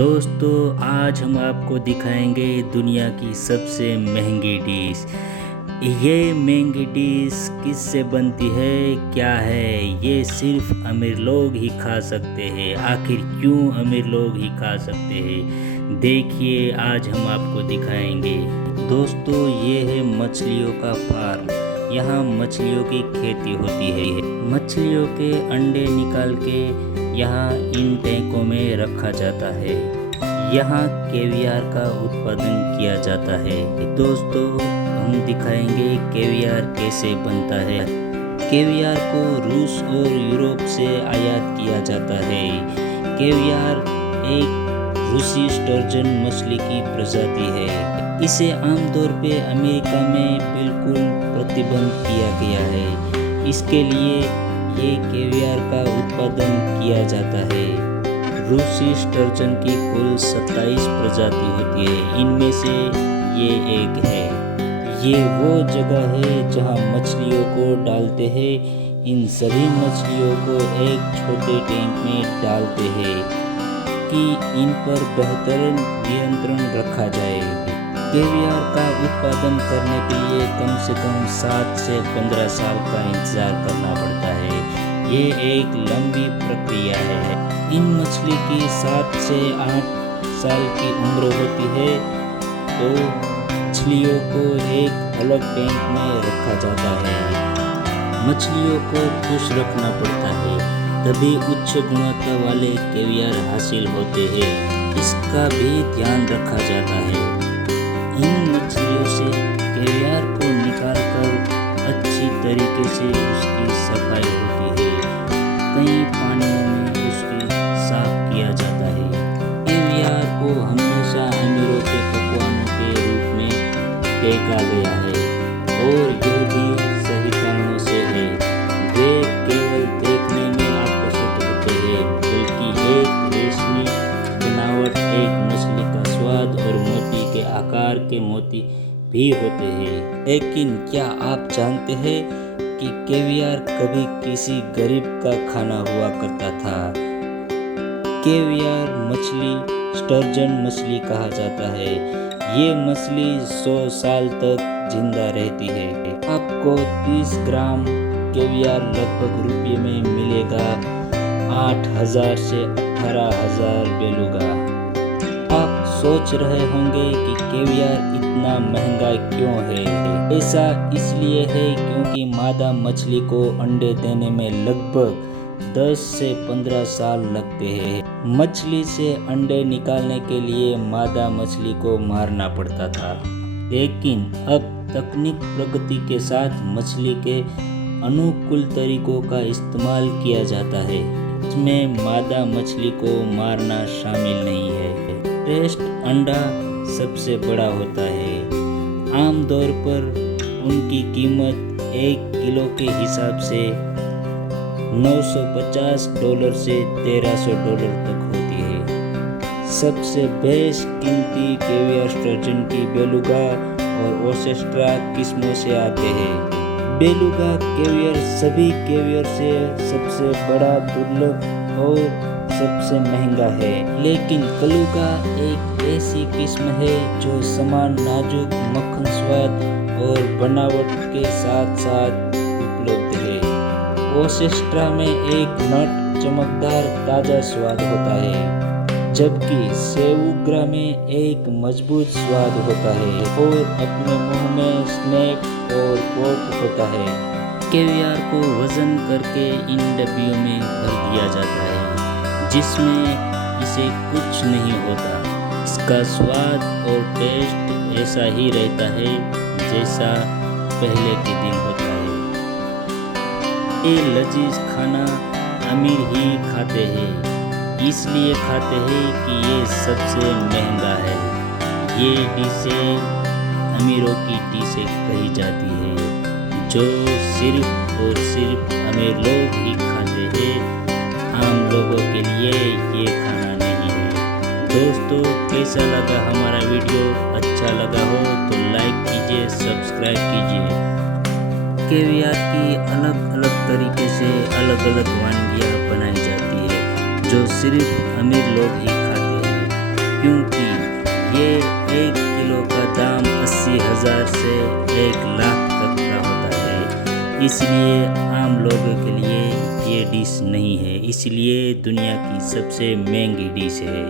दोस्तों आज हम आपको दिखाएंगे दुनिया की सबसे महंगी डिश। ये महंगी डिश किससे बनती है, क्या है, ये सिर्फ अमीर लोग ही खा सकते हैं। आखिर क्यों अमीर लोग ही खा सकते हैं, देखिए आज हम आपको दिखाएंगे। दोस्तों ये है मछलियों का फार्म। यहाँ मछलियों की खेती होती है। मछलियों के अंडे निकाल के यहाँ इन टैंकों में रखा जाता है। यहाँ कैवियर का उत्पादन किया जाता है। दोस्तों हम दिखाएंगे कैवियर कैसे बनता है। कैवियर को रूस और यूरोप से आयात किया जाता है। कैवियर एक रूसी स्टर्जन मछली की प्रजाति है। इसे आमतौर पे अमेरिका में बिल्कुल प्रतिबंध किया गया है। इसके लिए ये कैवियर का उत्पादन किया जाता है। रूसी स्टर्जन की कुल 27 प्रजाति होती है, इनमें से ये एक है। ये वो जगह है जहाँ मछलियों को डालते हैं। इन सभी मछलियों को एक छोटे टैंक में डालते हैं कि इन पर बेहतर नियंत्रण रखा जाए। कैवियर का उत्पादन करने के लिए कम से कम 7 से 15 साल का इंतजार करना पड़ता है। ये एक लंबी प्रक्रिया है। इन मछली की 7 से 8 साल की उम्र होती है तो मछलियों को एक अलग टैंक में रखा जाता है। मछलियों को खुश रखना पड़ता है, तभी उच्च गुणवत्ता वाले कैवियर हासिल होते हैं। इसका भी ध्यान रखा जाता है। इन मछलियों से कैवियर को निकालकर अच्छी तरीके से उसकी सफाई होती है। कई पानियों में उसकी साफ किया जाता है। कैवियर को हमेशा अमीरों के पकवानों के रूप में देखा गया है और यह भी सही कारणों से है। वे केवल देखने में आकर्षक होते हैं, बल्कि एक रेशमी बनावट, एक मछली का स्वाद और मोती के आकार के मोती भी होते हैं। लेकिन क्या आप जानते हैं कि कैवियर कभी किसी गरीब का खाना हुआ करता था। कैवियर मछली स्टर्जन मछली कहा जाता है। ये मछली 100 साल तक जिंदा रहती है। आपको 30 ग्राम कैवियर लगभग रुपये में मिलेगा 8,000 से 18,000 बेलुगा। आप सोच रहे होंगे कि कैवियर इतना महंगा क्यों है। ऐसा इसलिए है क्योंकि मादा मछली को अंडे देने में लगभग 10 से 15 साल लगते हैं। मछली से अंडे निकालने के लिए मादा मछली को मारना पड़ता था, लेकिन अब तकनीक प्रगति के साथ मछली के अनुकूल तरीकों का इस्तेमाल किया जाता है। इसमें मादा मछली को मारना शामिल नहीं है। टेस्ट अंडा सबसे बड़ा होता है। आमतौर पर उनकी कीमत 1 किलो के हिसाब से $950 से $1,300 तक होती है। सबसे बेस्ट कीमती कैवियर स्टर्जन की बेलुगा और ओसेस्ट्रा किस्मों से आते हैं। बेलुगा कैवियर सभी कैवियर से सबसे बड़ा, दुर्लभ और सबसे महंगा है। लेकिन कलुगा एक ऐसी किस्म है जो समान नाजुक मक्खन स्वाद और बनावट के साथ साथ उपलब्ध है। ओसेस्ट्रा में एक नट चमकदार ताजा स्वाद होता है, जबकि सेवुग्रा में एक मजबूत स्वाद होता है और अपने मुंह में स्नैक और पॉप होता है। कैवियर को वजन करके इन डब्बियों में भर दिया जाता है, जिसमें इसे कुछ नहीं होता। इसका स्वाद और टेस्ट ऐसा ही रहता है जैसा पहले के दिन होता है। ये लजीज खाना अमीर ही खाते हैं, इसलिए खाते हैं कि ये सबसे महंगा है। ये डिशें अमीरों की डिशें कही जाती है, जो सिर्फ और सिर्फ अमीर लोग ही खाते हैं। आम लोगों के लिए ये खाना नहीं है। दोस्तों कैसा लगा हमारा वीडियो? अच्छा लगा हो तो लाइक कीजिए, सब्सक्राइब कीजिए। कैवियर की अलग अलग तरीके से अलग अलग वानगियाँ बनाई जाती है, जो सिर्फ अमीर लोग ही खाते हैं। क्योंकि ये 1 किलो का दाम 80,000 से 1 लाख तक का होता है। इसलिए आम लोगों के लिए ये डिश नहीं है, इसलिए दुनिया की सबसे महंगी डिश है।